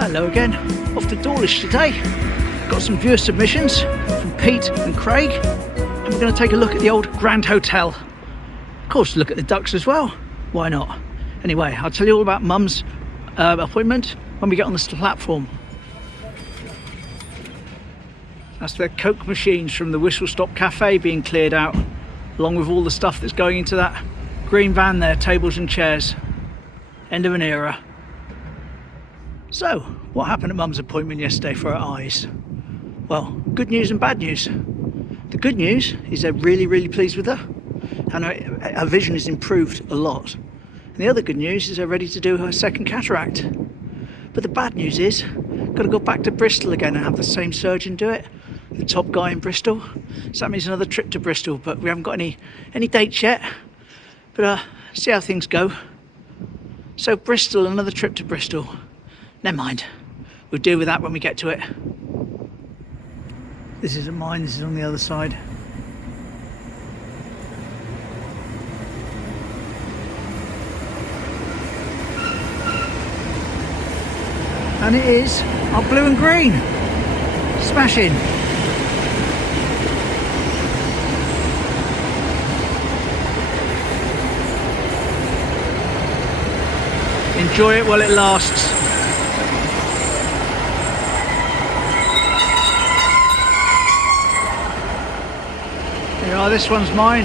Hello again, off to Dawlish today. Got some viewer submissions from Pete and Craig, and we're going to take a look at the old Grand Hotel. Of course, look at the ducks as well, why not? Anyway, I'll tell you all about Mum's appointment when we get on this platform. That's the Coke machines from the Whistle Stop Cafe being cleared out, along with all the stuff that's going into that green van there, tables and chairs. End of an era. So, what happened at Mum's appointment yesterday for her eyes? Well, good news and bad news. The good news is they're really pleased with her, and her vision has improved a lot. And the other good news is they're ready to do her second cataract. But the bad news is, got to go back to Bristol again and have the same surgeon do it, the top guy in Bristol. So that means another trip to Bristol, but we haven't got any dates yet. But see how things go. So Bristol, another trip to Bristol. Never mind, we'll deal with that when we get to it. This isn't mine, this is on the other side. And it is our blue and green. Smashing. Enjoy it while it lasts. Here are, this one's mine.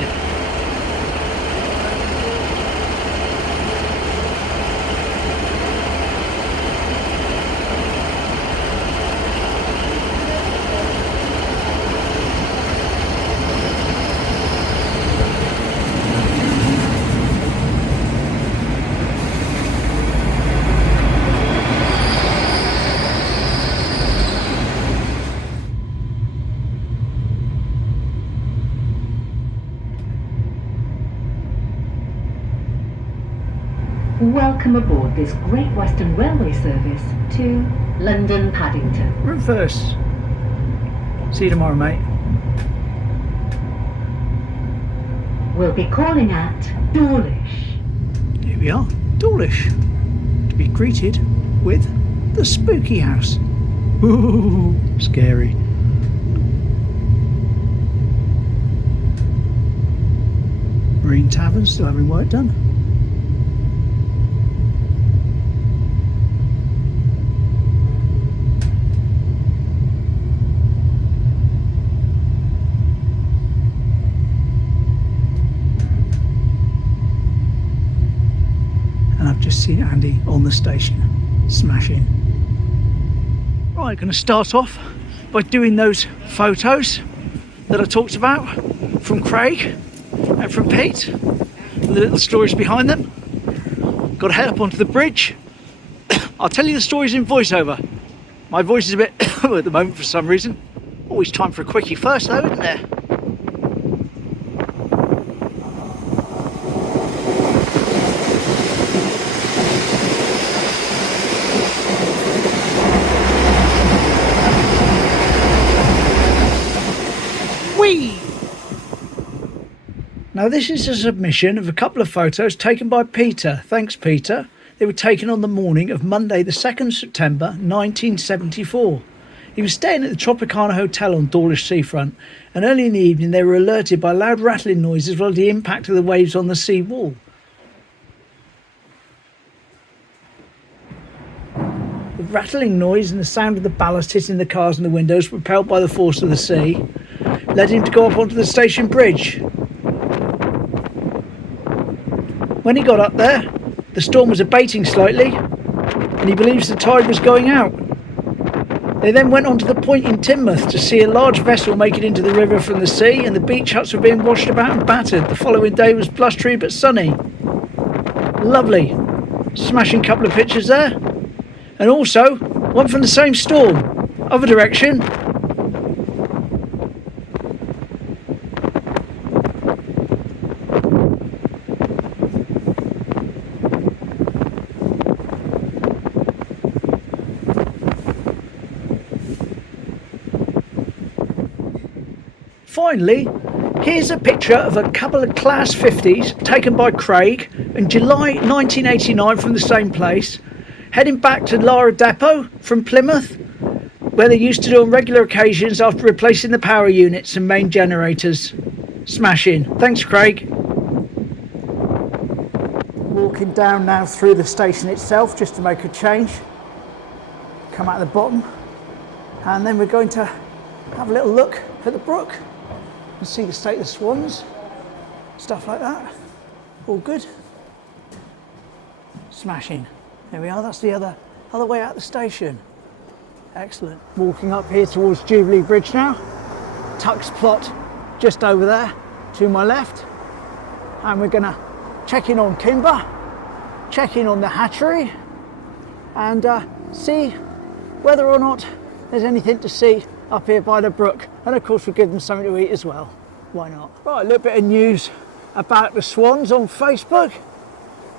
Welcome aboard this Great Western Railway service to London Paddington. Room first. See you tomorrow, mate. We'll be calling at Dawlish. Here we are, Dawlish. To be greeted with the spooky house. Ooh, scary. Marine Tavern still having work done. And I've just seen Andy on the station, smashing. Right, going to start off by doing those photos that I talked about from Craig and from Pete, and the little stories behind them. Got to head up onto the bridge. I'll tell you the stories in voiceover. My voice is a bit at the moment for some reason. Always time for a quickie first though, isn't there? Now this is a submission of a couple of photos taken by Peter. Thanks, Peter. They were taken on the morning of Monday the 2nd September 1974. He was staying at the Tropicana Hotel on Dawlish seafront, and early in the evening they were alerted by loud rattling noise as well as the impact of the waves on the sea wall. The rattling noise and the sound of the ballast hitting the cars and the windows, propelled by the force of the sea, led him to go up onto the station bridge. When he got up there, the storm was abating slightly, and he believes the tide was going out. They then went on to the point in Teignmouth to see a large vessel make it into the river from the sea, and the beach huts were being washed about and battered. The following day was blustery but sunny. Lovely. Smashing couple of pictures there. And also, one from the same storm. Other direction. Finally, here's a picture of a couple of Class 50s taken by Craig in July 1989 from the same place. heading back to Lara Depot from Plymouth, where they used to do on regular occasions after replacing the power units and main generators. Smashing. Thanks, Craig. Walking down now through the station itself just to make a change. Come out the bottom, and then we're going to have a little look at the brook and see the state of the swans, stuff like that. All good. Smashing. There we are. That's the other way out the station. Excellent. Walking up here towards Jubilee Bridge now. Tuck's plot just over there to my left, and we're going to check in on Kimber, check in on the hatchery, and see whether or not there's anything to see up here by the brook. And of course we'll give them something to eat as well. Why not? Right, a little bit of news about the swans on Facebook.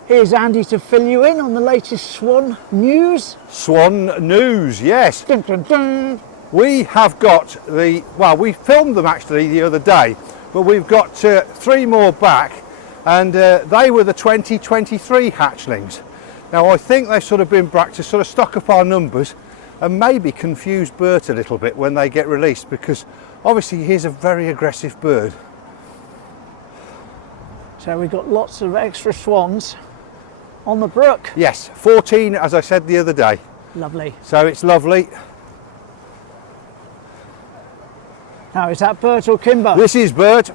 Here's Andy to fill you in on the latest swan news. Swan news, yes. Dun, dun, dun. We have got we filmed them actually the other day, but we've got 3 more back, and they were the 2023 hatchlings. Now I think they've sort of been back to sort of stock up our numbers and maybe confuse Bert a little bit when they get released, because obviously he's a very aggressive bird. So we've got lots of extra swans on the brook. Yes, 14 as I said the other day. Lovely. So it's lovely. Now, is that Bert or Kimber? This is Bert.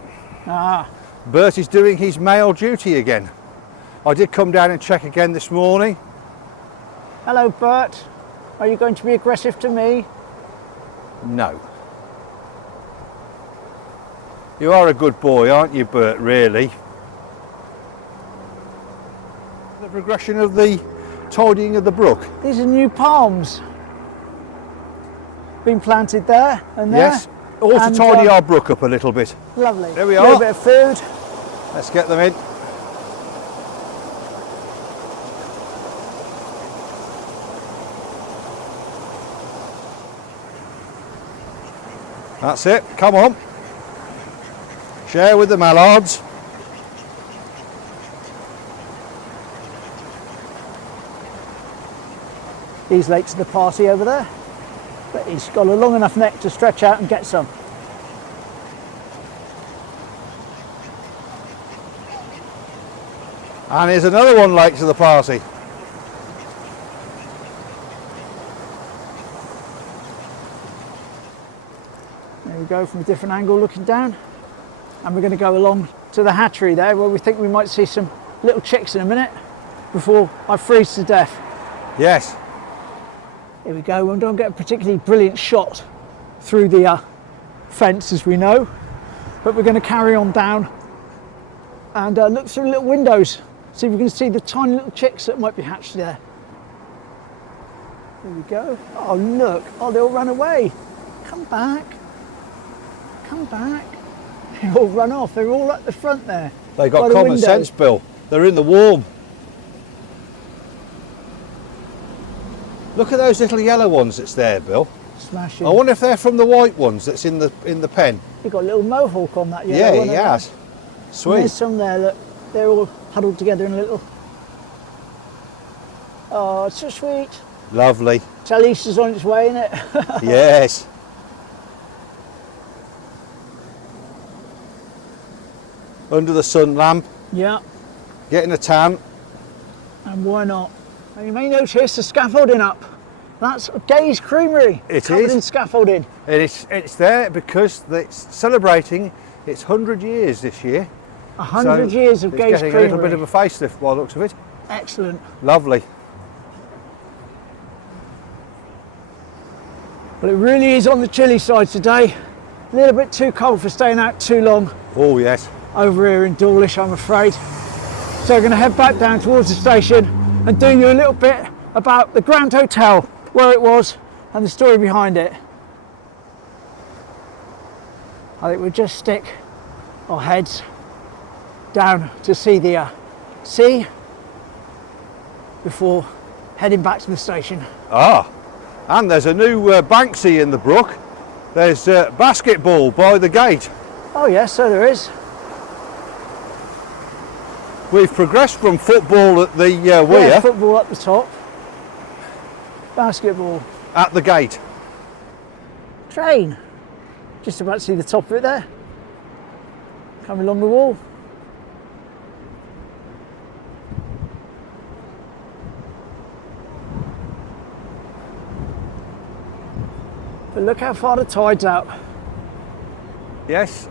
Ah. Bert is doing his male duty again. I did come down and check again this morning. Hello, Bert. Are you going to be aggressive to me? No. You are a good boy, aren't you, Bert, really? The progression of the tidying of the brook. These are new palms. Been planted there and there. Yes, all to tidy our brook up a little bit. Lovely. There we A are. little bit of food. Let's get them in. That's it, come on. Share with the mallards. He's late to the party over there, but he's got a long enough neck to stretch out and get some. And here's another one late to the party. There we go, from a different angle looking down. And we're going to go along to the hatchery there, where we think we might see some little chicks in a minute before I freeze to death. Yes. Here we go. We don't get a particularly brilliant shot through the fence, as we know, but we're going to carry on down and look through little windows, see if we can see the tiny little chicks that might be hatched there. There we go. Oh, look. Oh, they all ran away. Come back. Come back. They all run off. They're all at the front there. They got by the common window. sense, Bill. They're in the warm. Look at those little yellow ones that's there, Bill. Smashing. I wonder if they're from the white ones that's in the pen. You've got a little mohawk on that yellow Yeah, one. he has. And Sweet. there's some there that they're all huddled together in a little. Oh, it's so sweet. Lovely. Tell Easter's on its way, innit? Yes. Under the sun lamp, Yeah, getting a tan. and why not? And you may notice the scaffolding up. That's Gay's Creamery. It covered is. in scaffolding. It's there because it's celebrating its 100 years this year. 100 years of it's Gay's getting Creamery. a little bit of a facelift by the looks of it. Excellent. Lovely. Well, it really is on the chilly side today. A little bit too cold for staying out too long Oh yes. over here in Dawlish, I'm afraid. So we're going to head back down towards the station and do you a little bit about the Grand Hotel, where it was and the story behind it. I think we'll just stick our heads down to see the sea before heading back to the station. Ah, and there's a new Banksy in the brook. There's basketball by the gate. Oh yes, so there is. We've progressed from football at the weir. Yeah, football up the top. Basketball. at the gate. Train. Just about to see the top of it there. Coming along the wall. But look how far the tide's out. Yes.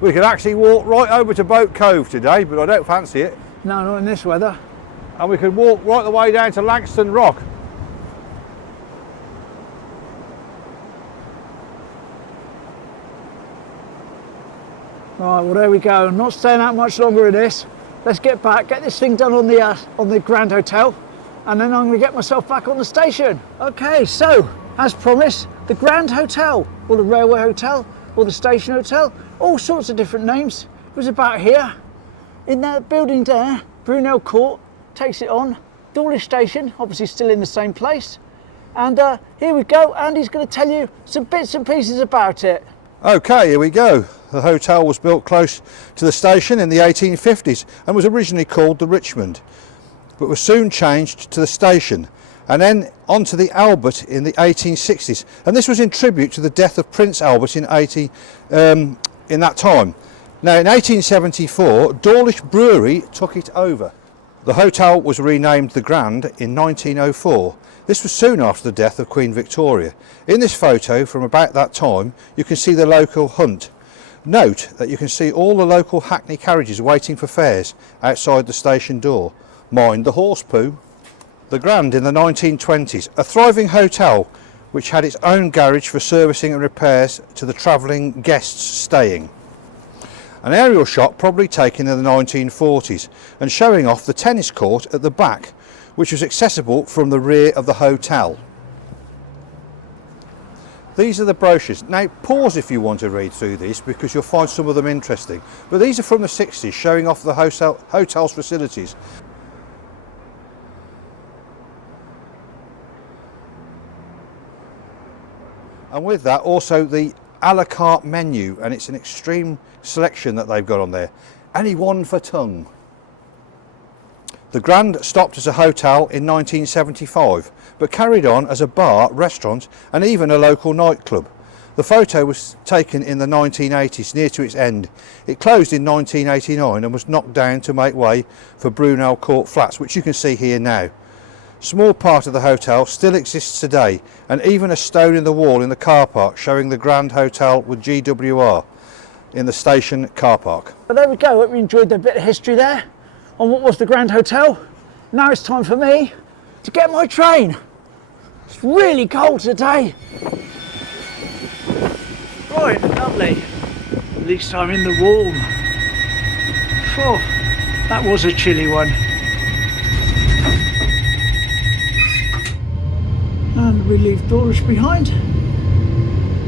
We could actually walk right over to Boat Cove today, but I don't fancy it. No, not in this weather. And we could walk right the way down to Langston Rock. Right, well there we go. I'm not staying out much longer in this. Let's get back, get this thing done on the Grand Hotel, and then I'm going to get myself back on the station. Okay, so as promised, the Grand Hotel, or the Railway Hotel, or the Station Hotel, all sorts of different names. It was about here, in that building there, Brunel Court, takes it on. Dawlish Station, obviously still in the same place. And here we go, Andy's going to tell you some bits and pieces about it. Okay, here we go. The hotel was built close to the station in the 1850s and was originally called the Richmond, but was soon changed to the Station and then onto the Albert in the 1860s. And this was in tribute to the death of Prince Albert in that time. Now in 1874, Dawlish Brewery took it over. The hotel was renamed the Grand in 1904. This was soon after the death of Queen Victoria. In this photo from about that time, you can see the local hunt. Note that you can see all the local hackney carriages waiting for fares outside the station door. Mind the horse poo. The Grand in the 1920s, a thriving hotel which had its own garage for servicing and repairs to the travelling guests staying. An aerial shot probably taken in the 1940s and showing off the tennis court at the back, which was accessible from the rear of the hotel. These are the brochures. Now pause if you want to read through these because you'll find some of them interesting. But these are from the 60s showing off the hotel's facilities. And with that also the a la carte menu, and it's an extreme selection that they've got on there. Any one for tongue. The Grand stopped as a hotel in 1975, but carried on as a bar, restaurant and even a local nightclub. The photo was taken in the 1980s, near to its end. It closed in 1989 and was knocked down to make way for Brunel Court Flats, which you can see here now. Small part of the hotel still exists today, and even a stone in the wall in the car park showing the Grand Hotel with GWR in the station car park. But there we go, hope you enjoyed the bit of history there on what was the Grand Hotel. Now it's time for me to get my train. It's really cold today. Right, lovely. At least I'm in the warm. Oh, that was a chilly one. And we leave Dawlish behind.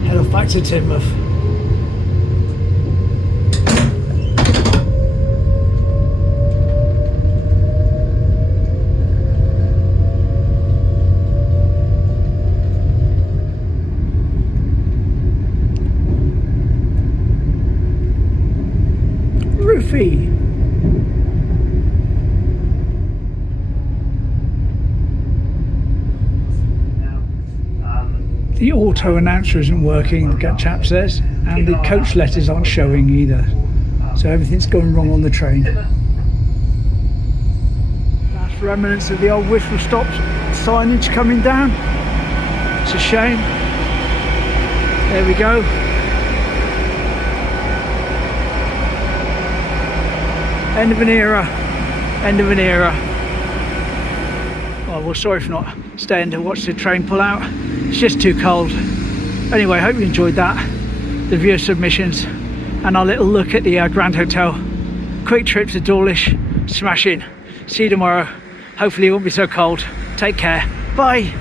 Head off back to Teignmouth. Roofy. The auto announcer isn't working, the chap says, and the coach letters aren't showing either. So everything's going wrong on the train. Last remnants of the old whistle stop signage coming down. It's a shame. There we go. End of an era. End of an era. Oh, well, sorry for not staying to watch the train pull out. It's just too cold. Anyway, hope you enjoyed that. The viewer submissions and our little look at the Grand Hotel. Quick trip to Dawlish. Smashing. See you tomorrow. Hopefully it won't be so cold. Take care. Bye.